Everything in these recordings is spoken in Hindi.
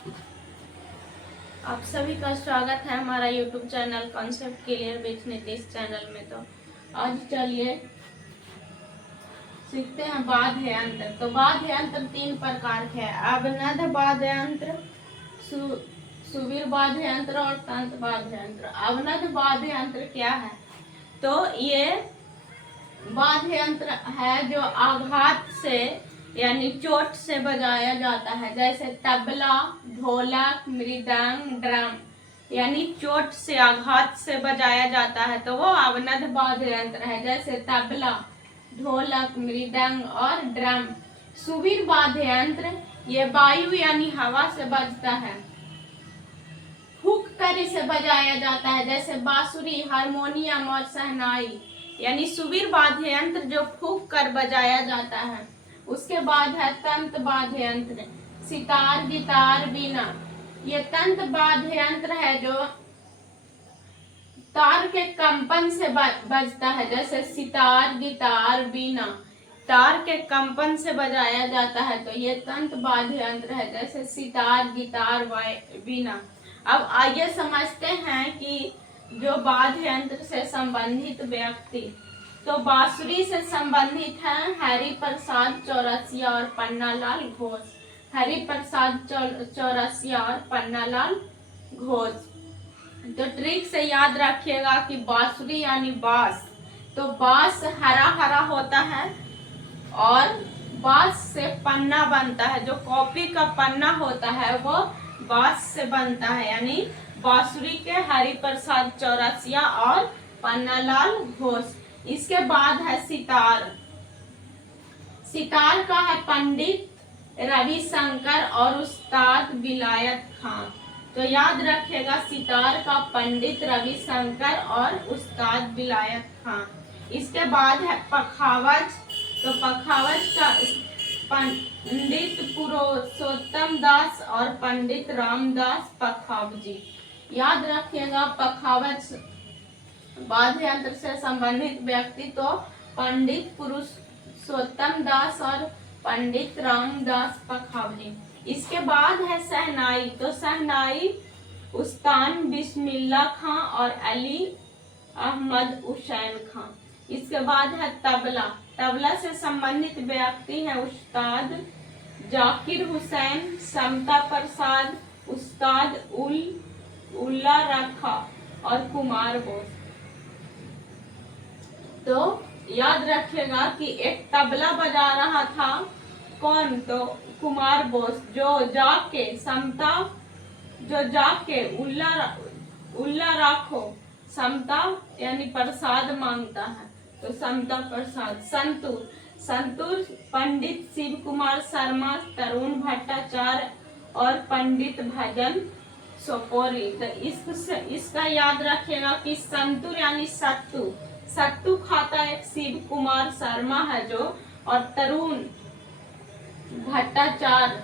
आप सभी का स्वागत है हमारा YouTube चैनल कॉन्सेप्ट क्लियर बेचने के इस चैनल में। तो आज चलिए सीखते हैं बाध्य यंत्र। तो बाध्य यंत्र तीन प्रकार के हैं: अवनद बाध्य यंत्र, सुवीर बाध्य यंत्र और तंत्र बाध्य यंत्र। अवनद बाध्य यंत्र क्या है? तो ये बाध्य यंत्र है जो आघात से यानी चोट से बजाया जाता है, जैसे तबला, ढोलक, मृदंग, ड्रम। यानी चोट से, आघात से बजाया जाता है तो वो अवनद वाद्य यंत्र है, जैसे तबला, ढोलक, मृदंग और ड्रम। सुवीर वाद्य यंत्र ये वायु यानी हवा से बजता है, फूंक कर इसे बजाया जाता है, जैसे बांसुरी, हारमोनियम और शहनाई। यानी सुवीर वाद्य यंत्र जो फूंक कर बजाया जाता है। उसके बाद है तंत्र वाद्य यंत्र, सितार, गिटार, बीना। ये तंत्र वाद्य यंत्र है जो तार के कंपन से बजता है, जैसे सितार, गिटार, बीना। तार के कंपन से बजाया जाता है तो ये तंत्र वाद्य यंत्र है, जैसे सितार, गिटार, बीना। अब आइए समझते हैं कि जो वाद्य यंत्र से संबंधित व्यक्ति, तो बांसुरी से संबंधित हैं हरि प्रसाद चौरसिया और पन्नालाल घोष। हरि प्रसाद चौरसिया और पन्नालाल घोष। तो ट्रिक से याद रखिएगा कि बांसुरी यानी बांस, तो बांस हरा हरा होता है और बांस से पन्ना बनता है। जो कॉपी का पन्ना होता है वो बांस से बनता है। यानी बांसुरी के हरि प्रसाद चौरसिया और पन्नालाल घोष। इसके बाद है सितार। सितार का है पंडित रविशंकर और उस्ताद विलायत खां। तो याद रखेगा सितार का पंडित रविशंकर और उस्ताद विलायत खां। इसके बाद है पखावज। तो पखावज का पंडित पुरुषोत्तम दास और पंडित रामदास पखावजी। याद रखिएगा पखावज वाद्य यंत्र से संबंधित व्यक्ति तो पंडित पुरुषोत्तम दास और पंडित रामदास पखावजी। इसके बाद है शहनाई। तो शहनाई उस्ताद बिस्मिल्लाह खां और अली अहमद हुसैन खां। इसके बाद है तबला। तबला से संबंधित व्यक्ति है उस्ताद जाकिर हुसैन, समता प्रसाद, उस्ताद उल्ला रखा और कुमार बोस। तो याद रखिएगा कि एक तबला बजा रहा था कौन? तो कुमार बोस, जो जाके उल्ला राखो समता यानी प्रसाद मांगता है, तो समता प्रसाद। संतूर पंडित शिव कुमार शर्मा, तरुण भट्टाचार्य और पंडित भजन सोपोरी। तो इसका याद रखिएगा कि संतूर यानी सत्तू खाता एक शिव कुमार शर्मा है जो, और तरुण भट्टाचार्य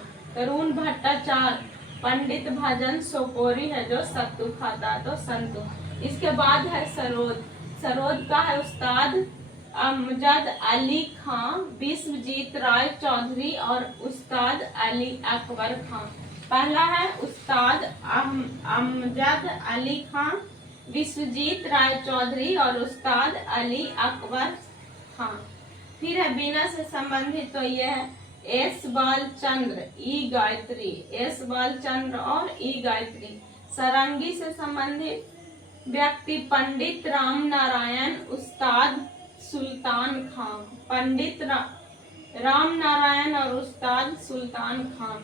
पंडित भजन सोपोरी है जो सत्तू खाता है, तो संतू। इसके बाद है सरोद का है उस्ताद अमजद अली खां, विश्वजीत राय चौधरी और उस्ताद अली अकबर खां। पहला है उस्ताद अमजद अली खां, विश्वजीत राय चौधरी और उस्ताद अली अकबर खां। फिर है बीना से संबंधित, तो यह है एस बालचंद्र, ई गायत्री। एस बालचंद्र और ई गायत्री। सारंगी से संबंधित व्यक्ति पंडित राम नारायण, उस्ताद सुल्तान खां। पंडित राम नारायण और उस्ताद सुल्तान खां।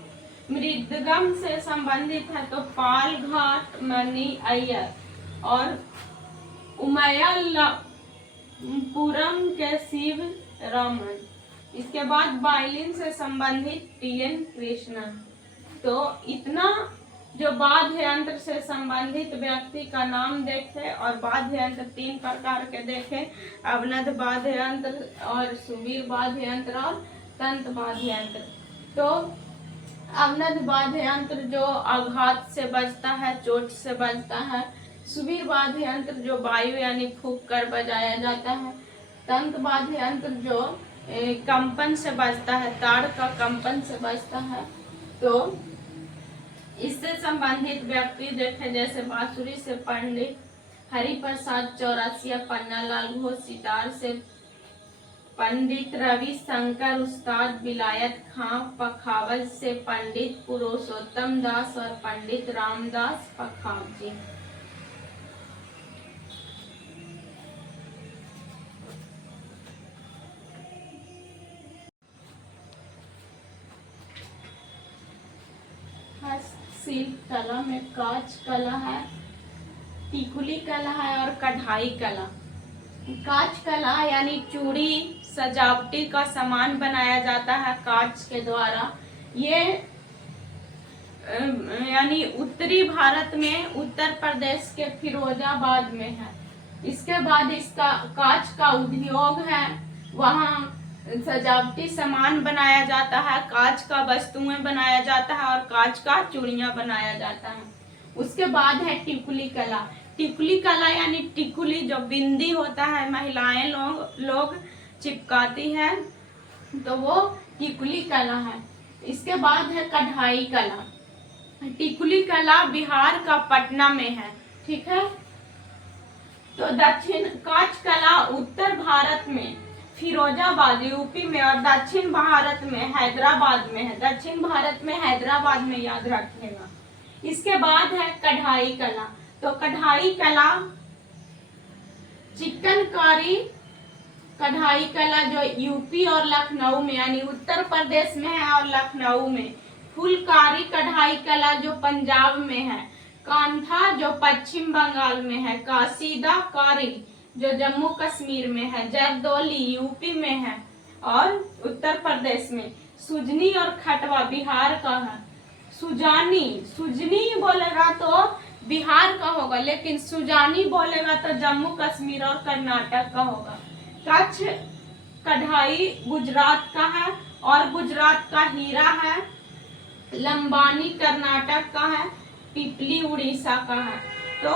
मृदंगम से संबंधित है तो पाल घाट मणि अय्यर और उमय्यापुरम के शिव रामन। इसके बाद वायलिन से संबंधित टी.एन. कृष्णन। तो इतना जो वाद्य यंत्र से संबंधित व्यक्ति का नाम देखे और वाद्य यंत्र तीन प्रकार के देखे: अवनद वाद्य यंत्र और सुवीर वाद्य यंत्र और तंत्र वाद्य यंत्र। तो अवनद वाद्य यंत्र जो आघात से बजता है, चोट से बजता है। सुवीर वाद्य यंत्र जो वायु यानी फूंक कर बजाया जाता है। तंत्र वाद्य यंत्र जो कंपन से बजता है, तार का कंपन से बजता है। तो इससे संबंधित व्यक्ति देखे जैसे बांसुरी से पंडित हरिप्रसाद चौरसिया, पन्नालाल घोष सितार से पंडित रवि शंकर, उस्ताद विलायत खां पखावज से पंडित पुरुषोत्तम दास और पंडित रामदास पखावजी। शिल्प कला में कांच कला है, टिकुली कला है और कढ़ाई कला। कांच कला यानी चूड़ी सजावटी का सामान बनाया जाता है कांच के द्वारा। ये यानी उत्तरी भारत में उत्तर प्रदेश के फिरोजाबाद में है। इसके बाद इसका कांच का उद्योग है, वहाँ सजावटी सामान बनाया जाता है, कांच का वस्तुएं बनाया जाता है और कांच का चूड़ियां बनाया जाता है। उसके बाद है टिकुली कला। टिकुली कला यानी टिकुली जो बिंदी होता है महिलाएं लोग चिपकाती है, तो वो टिकुली कला है। इसके बाद है कढ़ाई कला। टिकुली कला बिहार का पटना में है, ठीक है। तो दक्षिण कांच कला उत्तर भारत में फिरोजाबाद यूपी में और दक्षिण भारत में हैदराबाद में है। दक्षिण भारत में हैदराबाद में, याद रखिएगा। इसके बाद है कढ़ाई कला। तो कढ़ाई कला चिकनकारी कढ़ाई कला जो यूपी और लखनऊ में यानी उत्तर प्रदेश में है और लखनऊ में। फुलकारी कढ़ाई कला जो पंजाब में है। कांथा जो पश्चिम बंगाल में है। कासीदा कारी जो जम्मू कश्मीर में है। जरदोली यूपी में है और उत्तर प्रदेश में। सुजनी और खटवा बिहार का है। सुजनी बोलेगा तो बिहार का होगा, लेकिन सुजानी बोलेगा तो जम्मू कश्मीर और कर्नाटक का होगा। कच्छ कढ़ाई गुजरात का है और गुजरात का हीरा है। लंबानी कर्नाटक का है। पिपली उड़ीसा का है। तो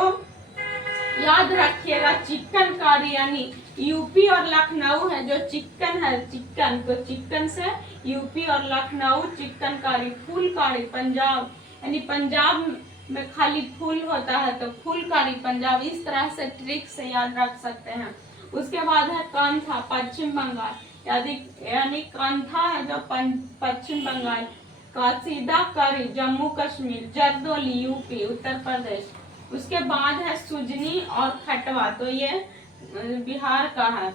याद रखिएगा चिकनकारी यानी यूपी और लखनऊ है, जो चिकन है चिकन, तो चिकन से यूपी और लखनऊ चिकनकारी। फूलकारी पंजाब यानी पंजाब में खाली फूल होता है तो फूलकारी पंजाब। इस तरह से ट्रिक से याद रख सकते हैं। उसके बाद है कांथा पश्चिम बंगाल यानी कांथा है जो पश्चिम बंगाल। कासीदा कारी जम्मू कश्मीर। जरदोली यूपी उत्तर प्रदेश। उसके बाद है सुजनी और खटवा, तो ये बिहार का है।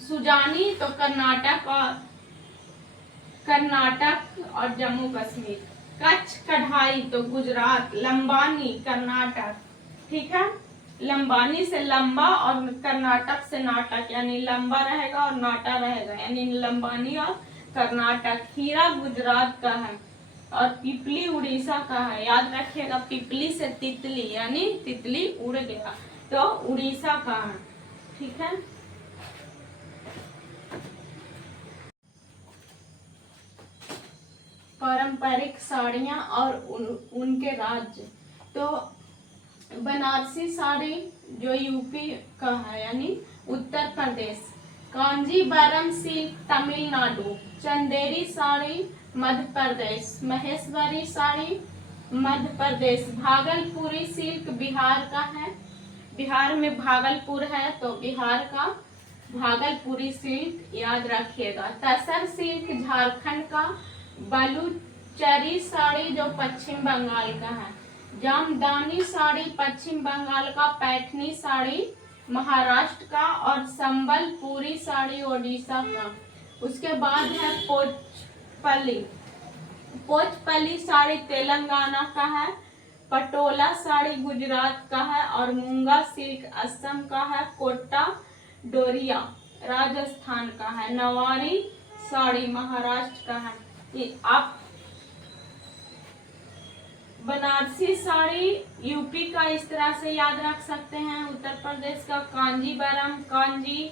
सुजानी तो कर्नाटक और जम्मू कश्मीर। कच्छ कढ़ाई तो गुजरात। लंबानी कर्नाटक, ठीक है। लंबानी से लंबा और कर्नाटक से नाटक यानी लंबा रहेगा और नाटा रहेगा, यानी लंबानी और कर्नाटक। हीरा गुजरात का है और पिपली उड़ीसा का है। याद रखिएगा पिपली से तितली यानी तितली उड़ गया, तो उड़ीसा का है, ठीक है। पारंपरिक साड़ियां और उनके राज्य। तो बनारसी साड़ी जो यूपी का है यानी उत्तर प्रदेश। कांजीवरम सिल्क तमिलनाडु। चंदेरी साड़ी मध्य प्रदेश। महेश्वरी साड़ी मध्य प्रदेश। भागलपुरी सिल्क बिहार का है। बिहार में भागलपुर है तो बिहार का भागलपुरी सिल्क याद रखिएगा। तसर सिल्क झारखंड का। बलूचरी साड़ी जो पश्चिम बंगाल का है। जामदानी साड़ी पश्चिम बंगाल का। पैठनी साड़ी महाराष्ट्र का और संबलपुरी साड़ी ओडिशा का। उसके बाद है पोचपल्ली साड़ी तेलंगाना का है। पटोला साड़ी गुजरात का है और मूंगा सिल्क असम का है। कोटा डोरिया राजस्थान का है। नवारी साड़ी महाराष्ट्र का है। आप बनारसी साड़ी यूपी का इस तरह से याद रख सकते हैं। उत्तर प्रदेश का कांजीवरम, कांजी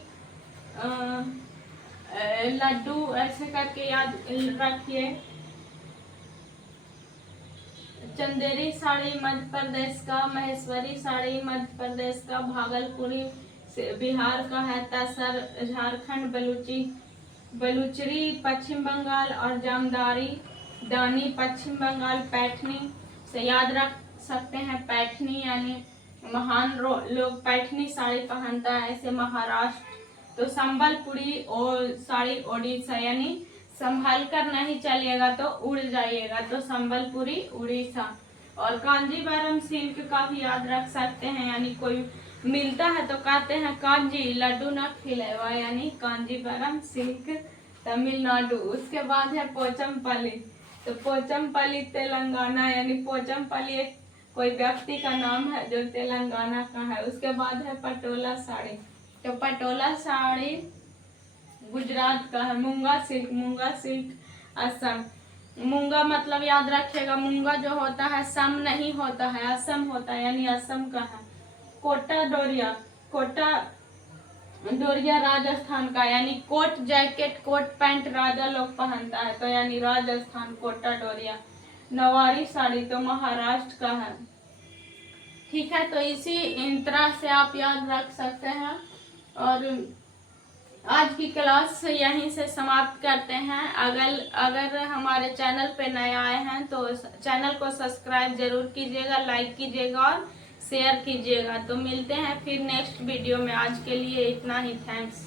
लड्डू ऐसे करके याद रखिए। चंदेरी साड़ी मध्य प्रदेश का। महेश्वरी साड़ी मध्य प्रदेश का। भागलपुरी बिहार का है। तसर झारखंड। बलूचरी पश्चिम बंगाल और जामदानी पश्चिम बंगाल। पैठनी से याद रख सकते हैं पैठनी, यानी महान लोग पैठनी साड़ी पहनता है, ऐसे महाराष्ट्र। तो संबलपुरी और साड़ी ओडिशा, यानी संभाल कर नहीं चलिएगा तो उड़ जाइएगा, तो संबलपुरी उड़ीसा। और कांजीवरम सिल्क का भी याद रख सकते हैं, यानी कोई मिलता है तो कहते हैं कांजी लड्डू न खिलेवा, यानी कांजीवरम सिल्क तमिलनाडु। उसके बाद है पोचमपल्ली, तो पोचमपल्ली तेलंगाना, यानी पोचमपल्ली एक कोई व्यक्ति का नाम है जो तेलंगाना का है। उसके बाद है पटोला साड़ी, तो पटोला साड़ी गुजरात का है। मूंगा सिल्क असम। मूंगा मतलब याद रखिएगा, मूंगा जो होता है सम नहीं होता है, असम होता है, यानी असम का है। कोटा डोरिया राजस्थान का, यानी कोट जैकेट कोट पैंट राजा लोग पहनता है, तो यानी राजस्थान कोटा डोरिया। नवारी साड़ी तो महाराष्ट्र का है। ठीक है, तो इसी तरह से आप याद रख सकते हैं। और आज की क्लास यहीं से समाप्त करते हैं। अगर हमारे चैनल पे नए आए हैं तो चैनल को सब्सक्राइब जरूर कीजिएगा, लाइक कीजिएगा और शेयर कीजिएगा। तो मिलते हैं फिर नेक्स्ट वीडियो में। आज के लिए इतना ही, थैंक्स।